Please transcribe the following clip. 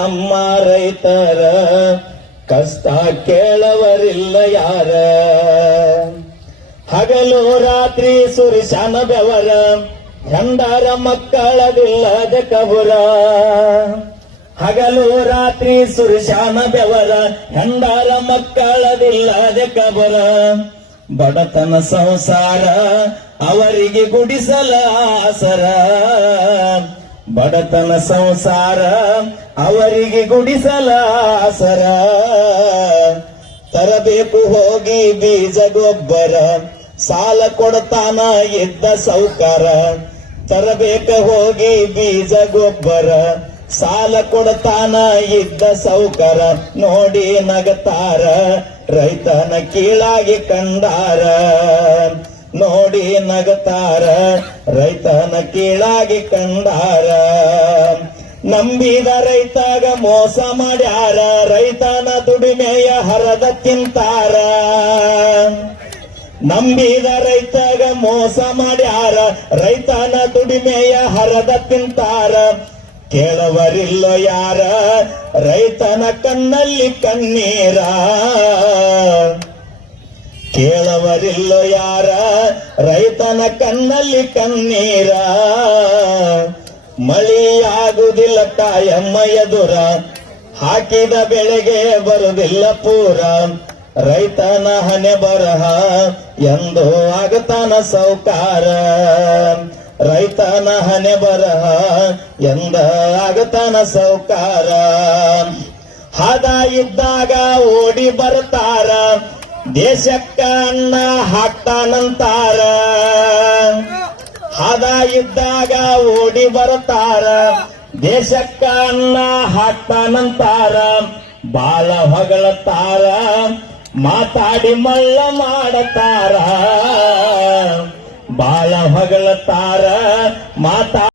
ನಮ್ಮ ರೈತರ ಕಷ್ಟ ಕೇಳವರಿಲ್ಲ ಯಾರ. ಹಗಲು ರಾತ್ರಿ ಸುರಿಶಾನ ಬೆವರ, ಹೆಂಡರ ಮಕ್ಕಳದಿಲ್ಲದ ಕಬುರ. ಹಗಲು ರಾತ್ರಿ ಸುರಿಶಾನ ಬೆವರ, ಹೆಂಡರ ಮಕ್ಕಳದಿಲ್ಲದ ಕಬುರ. ಬಡತನ ಸಂಸಾರ ಅವರಿಗೆ ಗುಡಿಸಲ ಆಸರ. ಬಡತನ ಸಂಸಾರ ಅವರಿಗೆ ಗುಡಿಸಲ ಆಸರ. ತರಬೇಕು ಹೋಗಿ ಬೀಜ ಗೊಬ್ಬರ, ಸಾಲ ಕೊಡ್ತಾನ ಇದ್ದ ಸೌಕಾರ. ತರಬೇಕ ಹೋಗಿ ಬೀಜ ಗೊಬ್ಬರ, ಸಾಲ ಕೊಡ್ತಾನ ಇದ್ದ ಸೌಕಾರ. ನೋಡಿ ನಗತಾರ ರೈತನ ಕೀಳಾಗಿ ಕಂಡಾರ. ನೋಡಿ ನಗತಾರ ರೈತನ ಕೀಳಾಗಿ ಕಂಡಾರ. ನಂಬಿದ ರೈತಗ ಮೋಸ ಮಾಡ್ಯಾರ, ರೈತನ ದುಡಿಮೆಯ ಹರದ ತಿಂತಾರ. ನಂಬಿದ ರೈತಗ ಮೋಸ ಮಾಡ್ಯಾರ, ರೈತನ ದುಡಿಮೆಯ ಹರದ ತಿಂತಾರ. ಕೇಳವರಿಲ್ಲ ಯಾರ ರೈತನ ಕಣ್ಣಲ್ಲಿ ಕಣ್ಣೀರ. ಕೇಳವರಿಲ್ಲ ಯಾರ ರೈತನ ಕಣ್ಣಲ್ಲಿ ಕಣ್ಣೀರ. ಮಳೆಯಾಗುವುದಿಲ್ಲ ಕಾಯಮ್ಮ ಎದುರ, ಹಾಕಿದ ಬೆಳೆಗೆ ಬರುವುದಿಲ್ಲ ಪೂರ. ರೈತನ ಹಣೆ ಬರಹ ಎಂದು ಆಗತಾನ ಸೌಕಾರ. ರೈತನ ಹಣೆ ಬರಹ ಎಂದ ಆಗತಾನ ಸೌಕಾರ. ಹದ ಇದ್ದಾಗ ಓಡಿ ಬರ್ತಾರ, ದೇಶಕ್ಕ ಅನ್ನ ಹಾಕ್ತಾನಂತಾರ. ಹದ ಇದ್ದಾಗ ಓಡಿ ಬರ್ತಾರ, ದೇಶಕ್ಕ ಅನ್ನ ಹಾಕ್ತಾನಂತಾರ. ಬಾಳ ಹೊಗಳತಾರ, ಮಾತಾಡಿ ಮಳ್ಳ ಮಾಡತಾರ. ಬಾಳ ಹೊಗಳತಾರ, ಮಾತಾ